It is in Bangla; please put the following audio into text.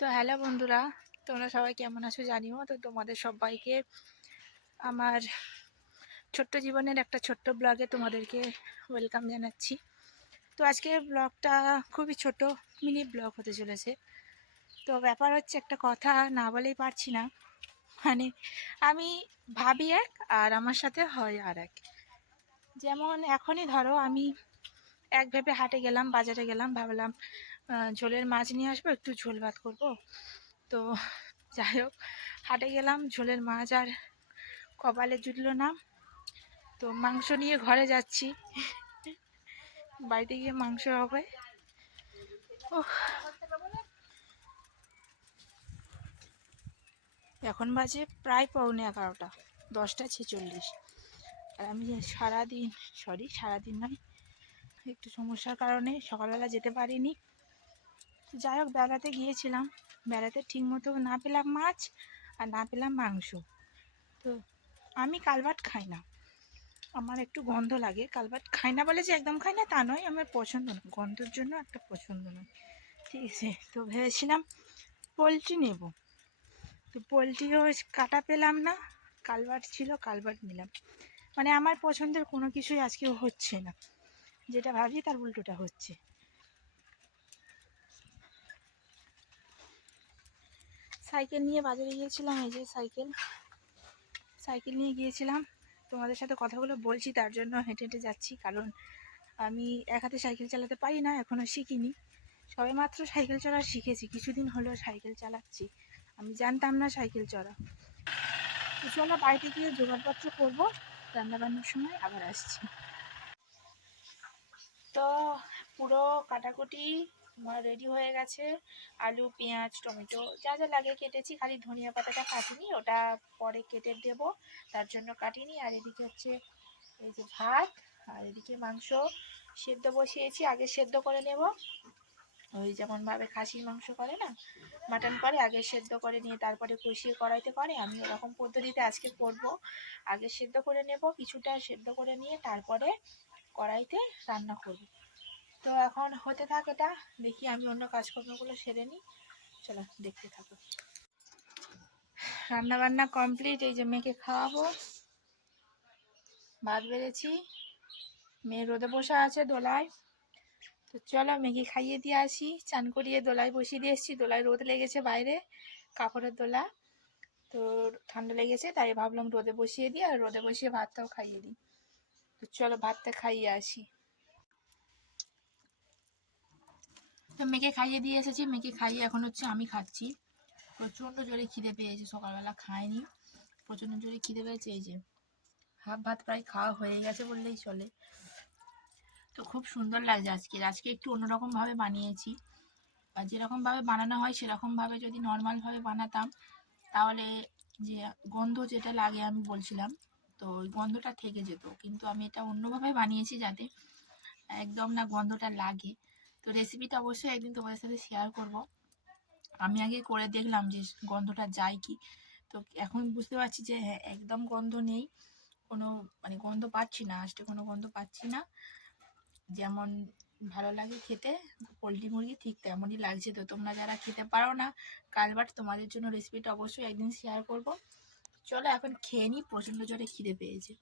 তো হ্যালো বন্ধুরা, তোমরা সবাই কেমন আছো জানিও। তো তোমাদের সবাইকে আমার ছোট্ট জীবনের একটা ছোট্ট ব্লগে তোমাদেরকে ওয়েলকাম জানাচ্ছি। তো আজকে ব্লগটা খুবই ছোট মিনি ব্লগ হতে চলেছে। তো ব্যাপার হচ্ছে, একটা কথা না বলেই পারছি না। মানে আমি ভাবি এক আর আমার সাথে হয় আর এক। যেমন এখনই ধরো আমি এক ভেবে হাটে গেলাম, বাজারে গেলাম, ভাবলাম ঝোলের মাছ নিয়ে আসবো, একটু ঝোল ভাত করবো। তো যাই হোক, হাটে গেলাম, ঝোলের মাছ আর কপালে জুটলো না। তো মাংস নিয়ে ঘরে যাচ্ছি, বাড়িতে গিয়ে মাংস হবে। এখন বাজে প্রায় 11:45, 10:46। আর আমি সারাদিন নয়, একটু সমস্যার কারণে সকালবেলা যেতে পারিনি। যাই হোক, বেড়াতে গিয়েছিলাম, বেড়াতে ঠিক মতো না পেলাম মাছ আর না পেলাম মাংস। তো আমি কালবাট খাই না, আমার একটু গন্ধ লাগে। কালবাট খাই না বলে যে একদম খাই না তা নয়, আমার পছন্দ না, গন্ধের জন্য একটা পছন্দ নয়, ঠিক আছে। তো ভেবেছিলাম পোলট্রি নেব, তো পোলট্রিও কাটা পেলাম না, কালবাট ছিল, কালবাট নিলাম। মানে আমার পছন্দের কোনো কিছুই আজকে হচ্ছে না, যেটা ভাবি তার উল্টোটা হচ্ছে। সাইকেল নিয়ে বাজারে গিয়েছিলাম, এই যে সাইকেল নিয়ে গিয়েছিলাম। তোমাদের সাথে কথাগুলো বলছি তার জন্য হেঁটে হেঁটে যাচ্ছি, কারণ আমি এক হাতে সাইকেল চালাতে পারি না, এখনও শিখিনি। সবে মাত্র সাইকেল চলা শিখেছি, কিছুদিন হলো সাইকেল চালাচ্ছি, আমি জানতাম না সাইকেল চলা। তো চলো বাড়িতে গিয়ে জোগাড়পত্র করবো, রান্নাবান্নার সময় আবার আসছি। তো পুরো কাটাকুটি আমার রেডি হয়ে গেছে, আলু, পেঁয়াজ, টমেটো যা যা লাগে কেটেছি, খালি ধনিয়া পাতাটা কাটিনি, ওটা পরে কেটে দেবো, তার জন্য কাটিনি। আর এদিকে হচ্ছে এই যে ভাত, আর এদিকে মাংস সেদ্ধ বসিয়েছি, আগে সেদ্ধ করে নেব। ওই যেমনভাবে খাসির মাংস করে না, মাটন করে, আগে সেদ্ধ করে নিয়ে তারপরে কষিয়ে কড়াইতে করে, আমি ওরকম পদ্ধতিতে আজকে করব। আগে সেদ্ধ করে নেব, কিছুটা সেদ্ধ করে নিয়ে তারপরে কড়াইতে রান্না করব। তো এখন হতে থাক এটা, দেখি আমি অন্য কাজকর্মগুলো সেরে নিই। চলো দেখতে থাকো। রান্না বান্না কমপ্লিট, এই যে মেয়েকে খাওয়াবো, ভাত বেড়েছি, মেয়ে রোদে বসে আছে দোলায়। তো চলো মেয়েকে খাইয়ে দিয়ে আসি, চান করিয়ে দোলায় বসিয়ে দিয়ে এসেছি। দোলায় রোদ লেগেছে বাইরে, কাপড়ের দোলা, তো ঠান্ডা লেগেছে, তাই ভাবলাম রোদে বসিয়ে দিই, আর রোদে বসিয়ে ভাতটাও খাইয়ে দিই। তো চলো ভাতটা খাইয়ে আসি। তো মেয়েকে খাইয়ে দিয়ে এসেছি, মেয়েকে খাইয়ে এখন হচ্ছে আমি খাচ্ছি। প্রচণ্ড জোরে খিদে পেয়েছে, সকালবেলা খাইনি, প্রচণ্ড জোরে খিদে পেয়েছে। এই যে হাফ ভাত প্রায় খাওয়া হয়ে গেছে বললেই চলে। তো খুব সুন্দর লাগছে আজকে একটু অন্যরকমভাবে বানিয়েছি। আর যেরকমভাবে বানানো হয় সেরকমভাবে যদি নর্মালভাবে বানাতাম, তাহলে যে গন্ধ যেটা লাগে আমি বলছিলাম, তো ওই গন্ধটা থেকে যেত। কিন্তু আমি এটা অন্যভাবে বানিয়েছি যাতে একদম না গন্ধটা লাগে। তো রেসিপিটা অবশ্যই একদিন তোমাদের সাথে শেয়ার করব। আমি আগে করে দেখলাম যে গন্ধটা যায় কি। তো এখন বুঝতে পারছি যে হ্যাঁ, একদম গন্ধ নেই, কোনো মানে গন্ধ পাচ্ছি না, আজকে কোনো গন্ধ পাচ্ছি না। যেমন ভালো লাগে খেতে পোলট্রি মুরগি, ঠিক তেমনই লাগছে। তো তোমরা যারা খেতে পারো না কালবাট, তোমাদের জন্য রেসিপিটা অবশ্যই একদিন শেয়ার করব। চলো এখন খেয়ে নিই, প্রচণ্ড জোরে খিদে পেয়েছে।